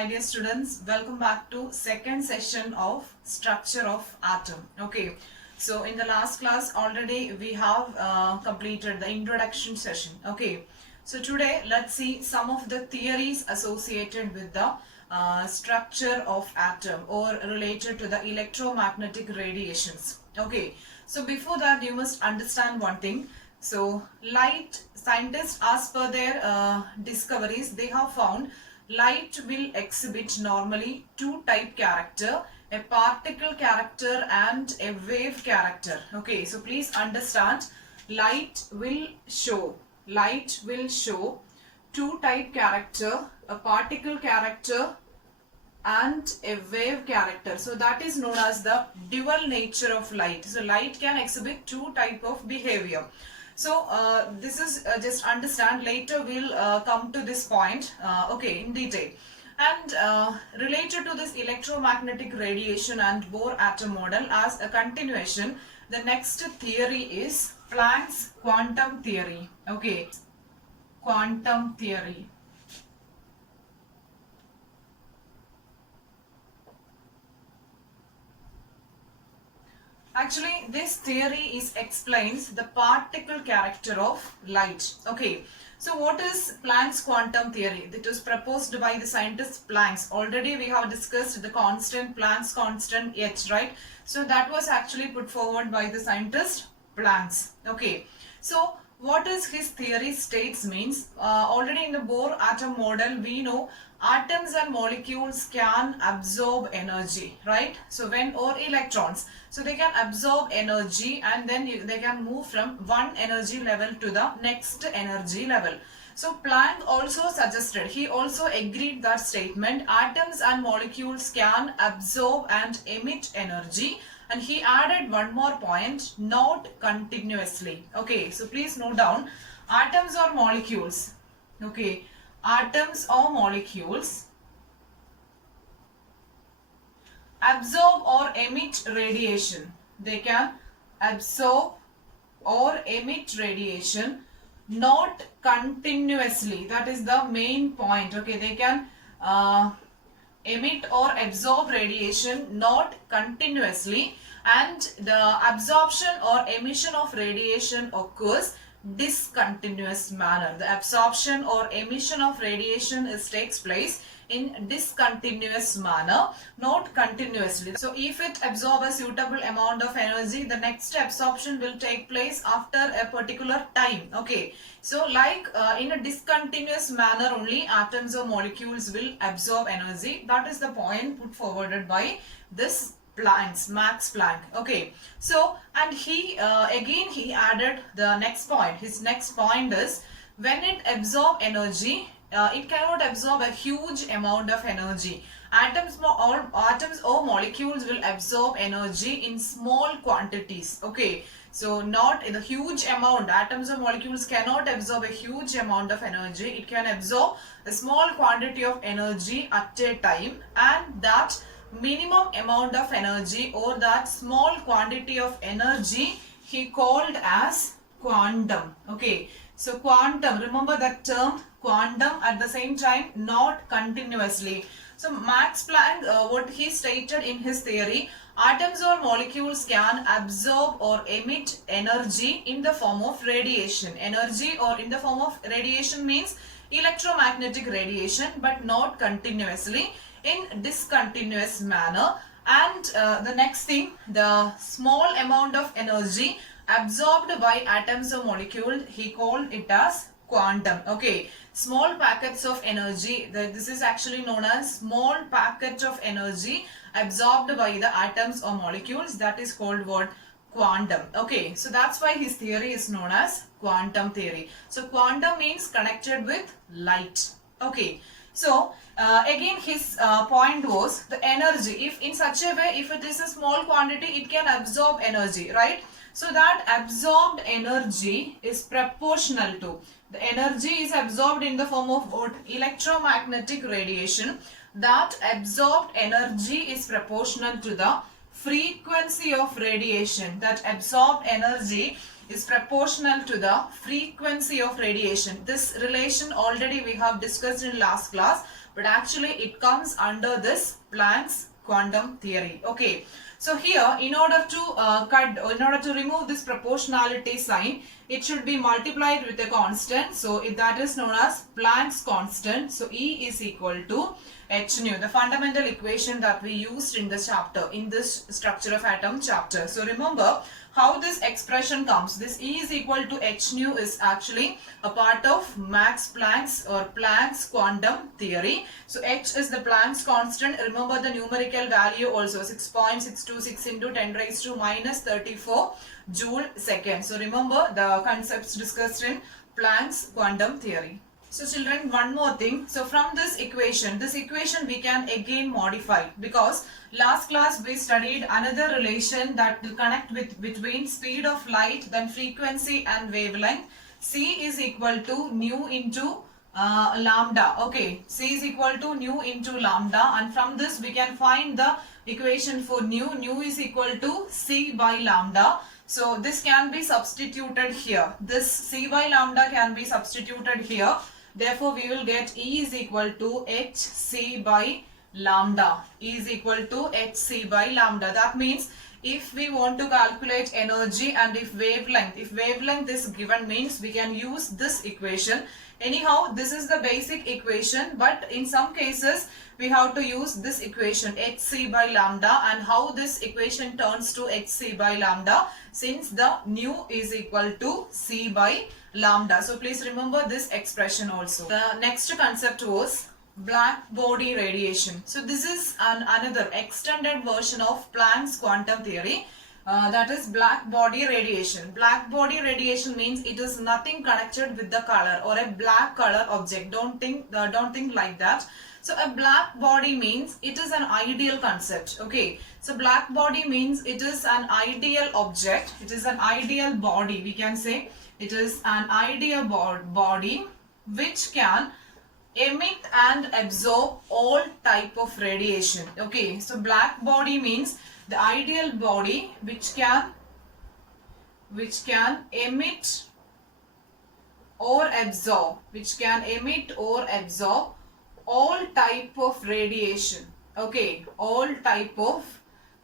my dear students, welcome back to second session of structure of atom. Okay, so in the last class already we have completed the introduction session. Okay, so today let's see some of the theories associated with the structure of atom or related to the electromagnetic radiations. Okay, so before that you must understand one thing. So light, scientists as per their discoveries, they have found light will exhibit normally two type character, a particle character and a wave character. Okay, so please understand, light will show two type character, a particle character and a wave character. So that is known as the dual nature of light. So light can exhibit two type of behavior. So this is just understand, later we'll come to this point okay, in detail. And related to this electromagnetic radiation and Bohr atom model, as a continuation, the next theory is Planck's quantum theory. Okay, quantum theory. Actually, this theory explains the particle character of light. Okay, so what is Planck's quantum theory? That was proposed by the scientist Planck. Already we have discussed the constant, Planck's constant H, right? So that was actually put forward by the scientist Planck. Okay, so what is his theory states means, already in the Bohr atom model we know atoms and molecules can absorb energy, right? So when, or electrons, so they can absorb energy and then they can move from one energy level to the next energy level. So Planck also suggested, he also agreed that statement, atoms and molecules can absorb and emit energy, and he added one more point, not continuously. Okay, so please note down, atoms or molecules. Okay, atoms or molecules absorb or emit radiation. They can absorb or emit radiation, not continuously. That is the main point. Okay, they can emit or absorb radiation not continuously, and the absorption or emission of radiation occurs discontinuous manner. The absorption or emission of radiation takes place in discontinuous manner, not continuously. So if it absorbs a suitable amount of energy, the next absorption will take place after a particular time. Okay, so like in a discontinuous manner only atoms or molecules will absorb energy. That is the point put forwarded by this Max Planck. Okay, so and he again he added the next point. His next point is, when it absorbs energy, it cannot absorb a huge amount of energy. Atoms or molecules will absorb energy in small quantities. Okay, so not in a huge amount. Atoms or molecules cannot absorb a huge amount of energy. It can absorb a small quantity of energy at a time, and that minimum amount of energy or that small quantity of energy he called as quantum. Okay, so quantum, remember that term quantum, at the same time not continuously. So Max Planck, what he stated in his theory, atoms or molecules can absorb or emit energy in the form of radiation. Energy or in the form of radiation means electromagnetic radiation, but not continuously, in discontinuous manner. And the next thing, the small amount of energy absorbed by atoms or molecule, he called it as quantum. Okay, small packets of energy, this is actually known as small packet of energy absorbed by the atoms or molecules, that is called what? Quantum. Okay, so that's why his theory is known as quantum theory. So quantum means connected with light. Okay, so again his point was the energy, if in such a way, if it is a small quantity, it can absorb energy, right? So that absorbed energy is proportional to, the energy is absorbed in the form of what? Electromagnetic radiation. That absorbed energy is proportional to the frequency of radiation. That absorbed energy is proportional to the frequency of radiation. This relation already we have discussed in last class. but actually it comes under this Planck's quantum theory. Okay, so here in order to remove this proportionality sign, it should be multiplied with a constant. So that is known as Planck's constant. So E is equal to h nu, the fundamental equation that we used in this chapter, in this structure of atom chapter. So remember how this expression comes. This E is equal to h nu is actually a part of Max Planck's or Planck's quantum theory. So h is the Planck's constant. Remember the numerical value also, 6.626 into 10 raised to minus 34 joule second. So remember the concepts discussed in Planck's quantum theory. So children, one more thing. So from this equation we can again modify, because last class we studied another relation that will connect between speed of light, then frequency and wavelength. C is equal to nu into lambda. Okay, C is equal to nu into lambda, and from this we can find the equation for nu. Nu is equal to C by lambda. So this can be substituted here. This C by lambda can be substituted here. Therefore, we will get E is equal to hc by lambda. E is equal to hc by lambda. That means if we want to calculate energy and if wavelength is given, means we can use this equation. Anyhow, this is the basic equation, but in some cases we have to use this equation hc by lambda. And how this equation turns to hc by lambda, since the nu is equal to C by lambda. So please remember this expression also. The next concept was black body radiation. So this is another extended version of Planck's quantum theory. That is black body radiation. Black body radiation means it is nothing connected with the color or a black color object. Don't think like that. So a black body means it is an ideal concept. Okay, so black body means it is an ideal object. It is an ideal body. We can say it is an ideal body which can emit and absorb all type of radiation. Okay, so black body means the ideal body which can emit or absorb, all type of radiation. Okay, all type of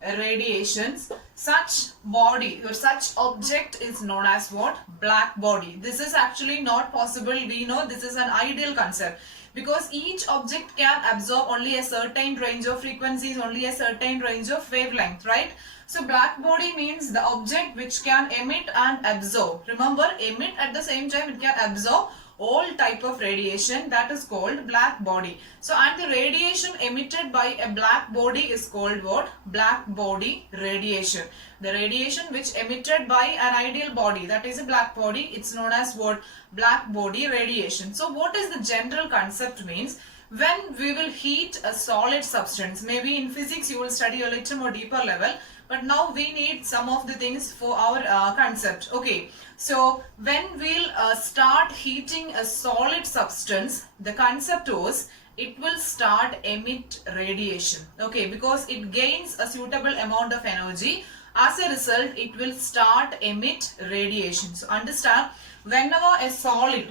radiations. Such body or such object is known as what? Black body. This is actually not possible. We know this is an ideal concept, because each object can absorb only a certain range of frequencies, only a certain range of wavelength, right? So black body means the object which can emit and absorb. Remember, emit at the same time it can absorb all type of radiation. That is called black body. So and the radiation emitted by a black body is called what? Black body radiation. The radiation which emitted by an ideal body, that is a black body, it's known as what? Black body radiation. So what is the general concept means? When we will heat a solid substance, maybe in physics you will study a little more deeper level, but now we need some of the things for our concept. Okay, so when we'll start heating a solid substance, the concept was it will start emit radiation. Okay, because it gains a suitable amount of energy. As a result, it will start emit radiation. So understand, whenever a solid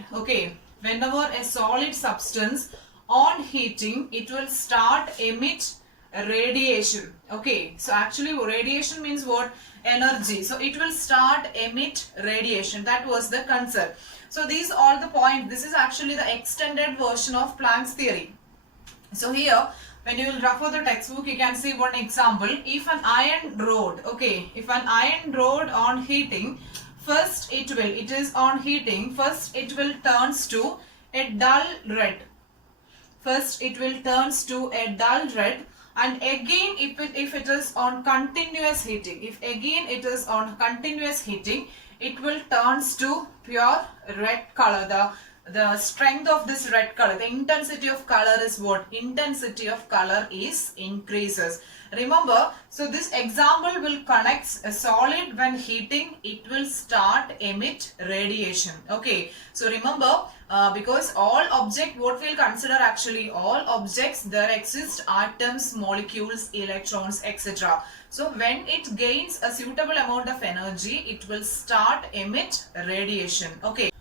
substance on heating, it will start emit radiation. Okay, so actually radiation means what? Energy. So it will start emit radiation. That was the concept. So these are the points. This is actually the extended version of Planck's theory. So here, when you will refer the textbook, you can see one example. If an iron rod, okay, if an iron rod on heating, first it will turns to a dull red. First it will turns to a dull red, and again if it is on continuous heating, it will turns to pure red color. The strength of this red color, the intensity of color is what? Intensity of color is increases. Remember, so this example will connect a solid when heating, it will start emit radiation. Okay, so remember, because all object, what we'll consider actually, all objects, there exist atoms, molecules, electrons, etc. So when it gains a suitable amount of energy, it will start emit radiation. Okay.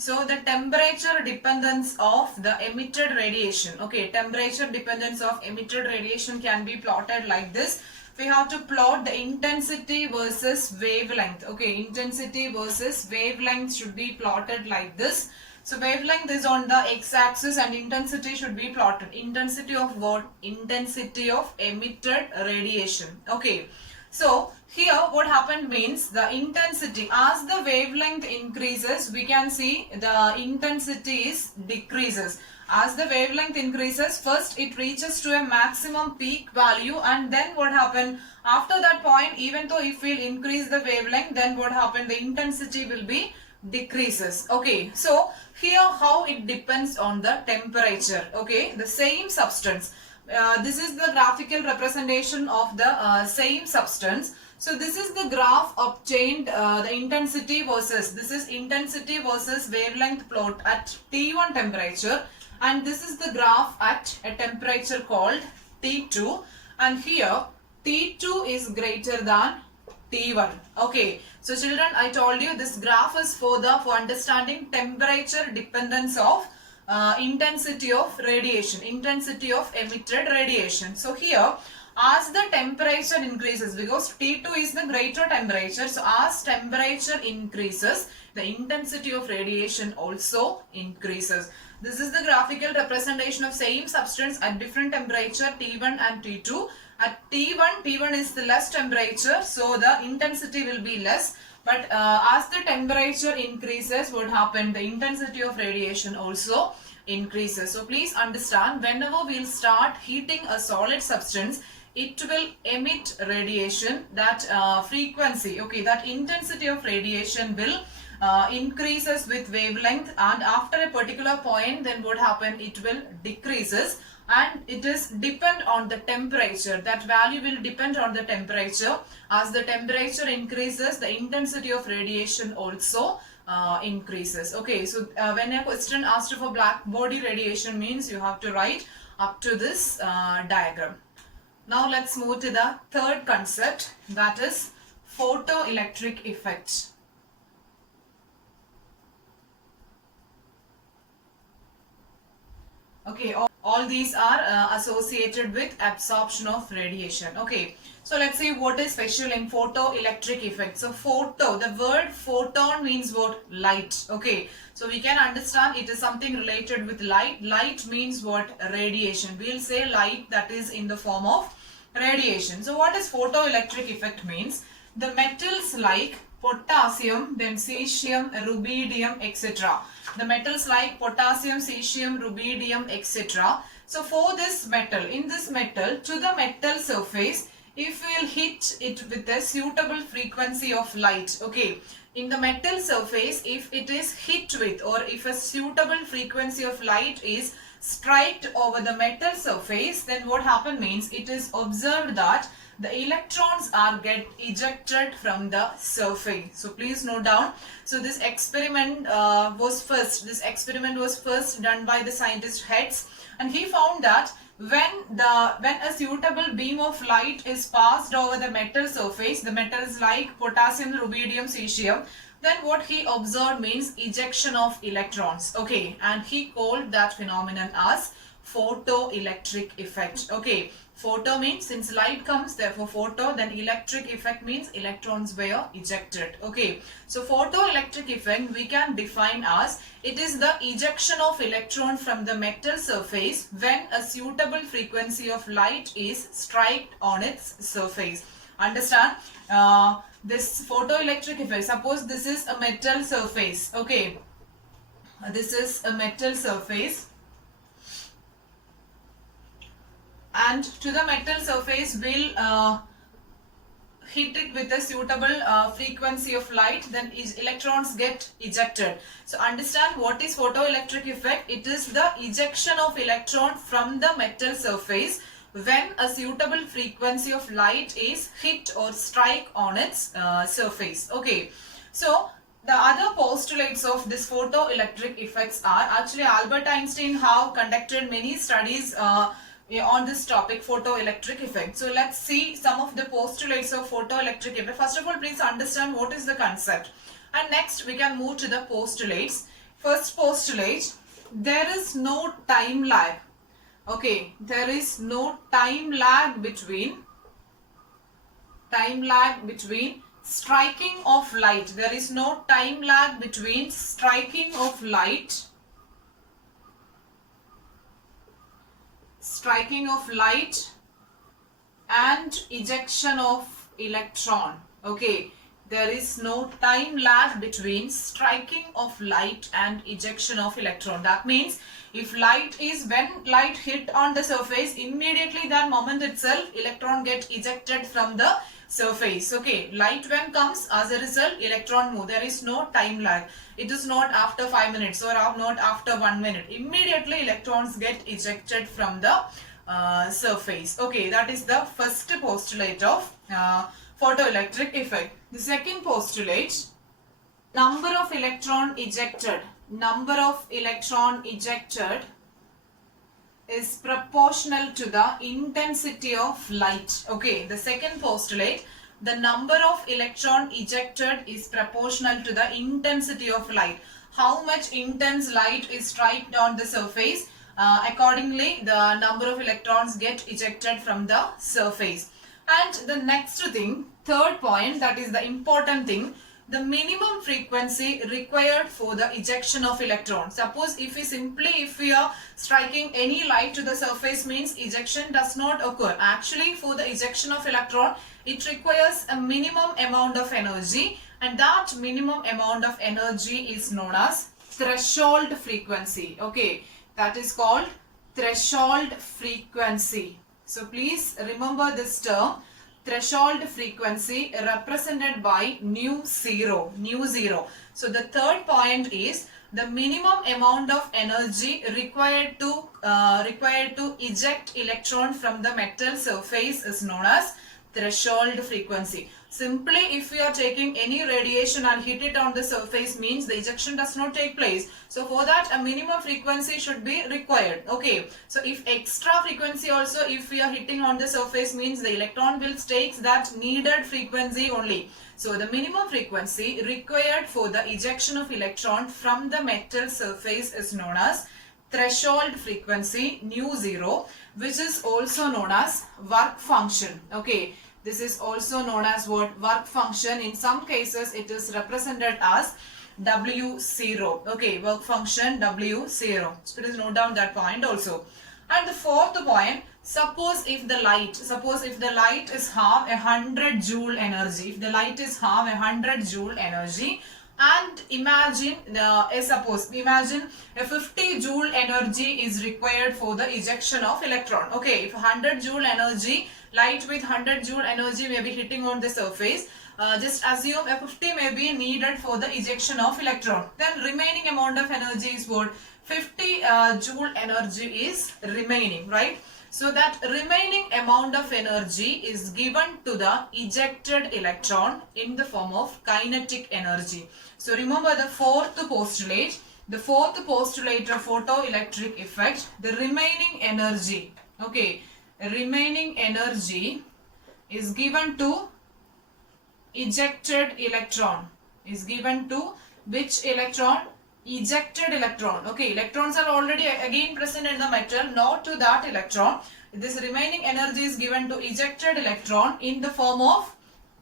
So the temperature dependence of the emitted radiation. Okay, temperature dependence of emitted radiation can be plotted like this. We have to plot the intensity versus wavelength. Okay, intensity versus wavelength should be plotted like this. So wavelength is on the x-axis and intensity should be plotted. Intensity of what? Intensity of emitted radiation. Okay. So here what happened means the intensity, as the wavelength increases, we can see the intensity is decreases. As the wavelength increases, first it reaches to a maximum peak value, and then what happened after that point, even though if we increase the wavelength, then what happened, the intensity will be decreases. Okay, so here how it depends on the temperature. Okay, the same substance. This is the graphical representation of the same substance. So this is the graph obtained, the intensity versus, this is intensity versus wavelength plot at T1 temperature, and this is the graph at a temperature called T2, and here T2 is greater than T1. Okay, so children, I told you this graph is for understanding temperature dependence of intensity of radiation, intensity of emitted radiation. So here, as the temperature increases, because T2 is the greater temperature, so as temperature increases, the intensity of radiation also increases. This is the graphical representation of same substance at different temperature T1 and T2. At T1, T1 is the less temperature, so the intensity will be less. But as the temperature increases, what happened? The intensity of radiation also increases. So please understand, whenever we'll start heating a solid substance, it will emit radiation. That frequency, okay, that intensity of radiation will increases with wavelength, and after a particular point, then what happen? It will decreases, and it is depend on the temperature. That value will depend on the temperature. As the temperature increases, the intensity of radiation also increases. Okay, so when a question asked for black body radiation means you have to write up to this diagram. Now let's move to the third concept, that is photoelectric effect. Okay, all these are associated with absorption of radiation. Okay, so let's see what is special in photoelectric effect. So photo, the word photon means what? Light. Okay, so we can understand it is something related with light. Light means what? Radiation. We'll say light that is in the form of radiation. So what is photoelectric effect means? The metals like potassium, then cesium, rubidium, etc. The metals like potassium, cesium, rubidium, etc. So for this metal, in this metal, to the metal surface, if we will hit it with a suitable frequency of light, okay, in the metal surface, if it is hit with, or if a suitable frequency of light is striked over the metal surface, then what happen means it is observed that the electrons are get ejected from the surface. So please note down. So this experiment was first done by the scientist Hertz, and he found that when a suitable beam of light is passed over the metal surface, the metals like potassium, rubidium, cesium, then what he observed means ejection of electrons. Okay, and he called that phenomenon as photoelectric effect. Okay, photo means since light comes, therefore photo, then electric effect means electrons were ejected. Okay, so photoelectric effect we can define as it is the ejection of electron from the metal surface when a suitable frequency of light is struck on its surface. Understand? This photoelectric effect, suppose this is a metal surface. Okay, this is a metal surface, and to the metal surface will hit it with a suitable frequency of light, then electrons get ejected. So understand what is photoelectric effect. It is the ejection of electron from the metal surface when a suitable frequency of light is hit or strike on its surface. Okay, so the other postulates of this photoelectric effects are, actually Albert Einstein have conducted many studies on this topic, photoelectric effect. So let's see some of the postulates of photoelectric effect. First of all, please understand what is the concept, and next we can move to the postulates. First postulate, there is no time lag. Okay, there is no time lag between striking of light. There is no time lag between striking of light and ejection of electron. Okay, there is no time lag between striking of light and ejection of electron. That means if when light hit on the surface, immediately that moment itself electron get ejected from the surface. Okay, light when comes, as a result electron move. There is no time lag. It is not after 5 minutes or not after 1 minute. Immediately electrons get ejected from the surface. Okay, that is the first postulate of photoelectric effect. The second postulate, number of electron ejected is proportional to the intensity of light. Okay, the second postulate, the number of electron ejected is proportional to the intensity of light. How much intense light is struck on the surface, accordingly the number of electrons get ejected from the surface. And the next thing, third point, that is the important thing, the minimum frequency required for the ejection of electrons. Suppose if we are striking any light to the surface, means ejection does not occur. Actually, for the ejection of electron, it requires a minimum amount of energy, and that minimum amount of energy is known as threshold frequency. Okay, that is called threshold frequency. So please remember this term, threshold frequency, represented by nu zero. So the third point is the minimum amount of energy required to eject electron from the metal surface is known as threshold frequency. Simply, if we are taking any radiation and hit it on the surface, means the ejection does not take place. So for that, a minimum frequency should be required. Okay, so if extra frequency also, if we are hitting on the surface, means the electron will take that needed frequency only. So the minimum frequency required for the ejection of electron from the metal surface is known as threshold frequency nu zero, which is also known as work function. Okay, this is also known as what? Work function. In some cases it is represented as W0. Okay, work function W0. So please note down that point also. And the fourth point, suppose if the light is have 100 joule energy. If the light is have 100 joule energy, and imagine a 50 joule energy is required for the ejection of electron. Okay, if 100 joule energy, light with 100 joule energy may be hitting on the surface, just assume a 50 may be needed for the ejection of electron. Then remaining amount of energy is what? 50 joule energy is remaining, right? So that remaining amount of energy is given to the ejected electron in the form of kinetic energy. So remember the fourth postulate. The fourth postulate of photoelectric effect, the remaining energy, okay, remaining energy is given to ejected electron. Is given to which electron? Ejected electron. Okay, electrons are already again present in the metal, not to that electron. This remaining energy is given to ejected electron in the form of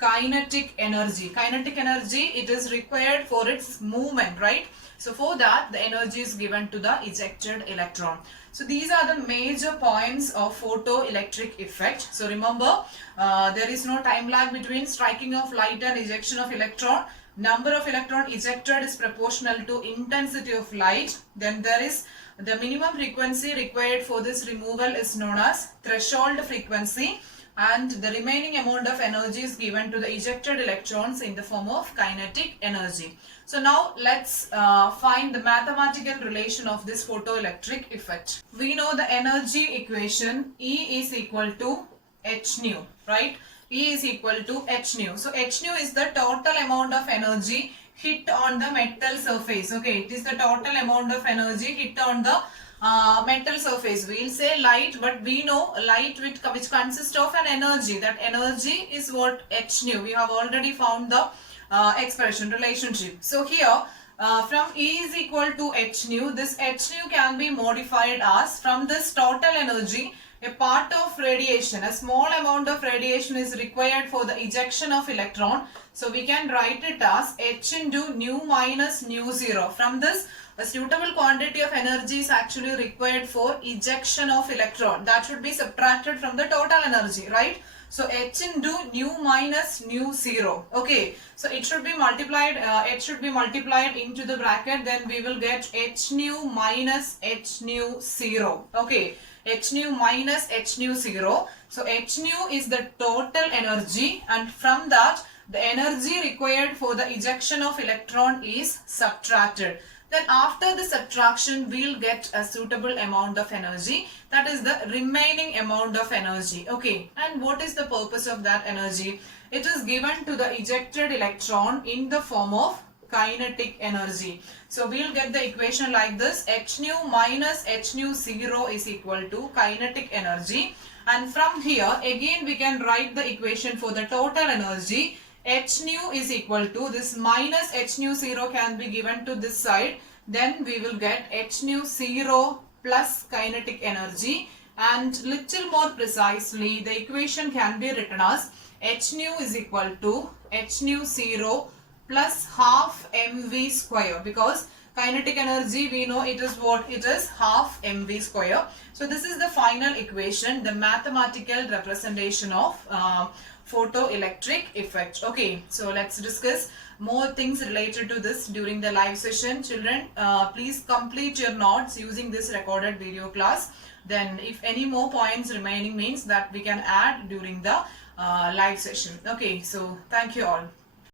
kinetic energy. Kinetic energy, it is required for its movement, right? So for that, the energy is given to the ejected electron. So these are the major points of photoelectric effect. So remember, there is no time lag between striking of light and ejection of electron. Number of electron ejected is proportional to intensity of light. Then there is the minimum frequency required for this removal is known as threshold frequency, and the remaining amount of energy is given to the ejected electrons in the form of kinetic energy. So now let's find the mathematical relation of this photoelectric effect. We know the energy equation, E is equal to h nu, right? E is equal to h nu. So h nu is the total amount of energy hit on the metal surface. Okay, it is the total amount of energy hit on the metal surface. We'll say light, but we know light which consists of an energy. That energy is what? H nu. We have already found the expression relationship. So here from E is equal to h nu. This h nu can be modified as from this total energy, a part of radiation, a small amount of radiation is required for the ejection of electron. So we can write it as h into nu minus nu 0. From this, a suitable quantity of energy is actually required for ejection of electron. That should be subtracted from the total energy, right? So h into nu minus nu 0. Okay, so it should be multiplied. H should be multiplied into the bracket. Then we will get h nu minus h nu 0. Okay, h nu minus h nu 0. So h nu is the total energy, and from that the energy required for the ejection of electron is subtracted. Then after the subtraction, we'll get a suitable amount of energy. That is the remaining amount of energy. Okay, and what is the purpose of that energy? It is given to the ejected electron in the form of kinetic energy. So we'll get the equation like this: h nu minus h nu 0 is equal to kinetic energy. And from here, again we can write the equation for the total energy. H nu is equal to this minus h nu 0 can be given to this side. Then we will get h nu 0 plus kinetic energy. And little more precisely, the equation can be written as h nu is equal to h nu 0 plus half mv square, because kinetic energy, we know it is what? It is half mv square. So this is the final equation, the mathematical representation of photoelectric effect. Okay, so let's discuss more things related to this during the live session. Children, please complete your notes using this recorded video class. Then if any more points remaining, means that we can add during the live session. Okay, so thank you all.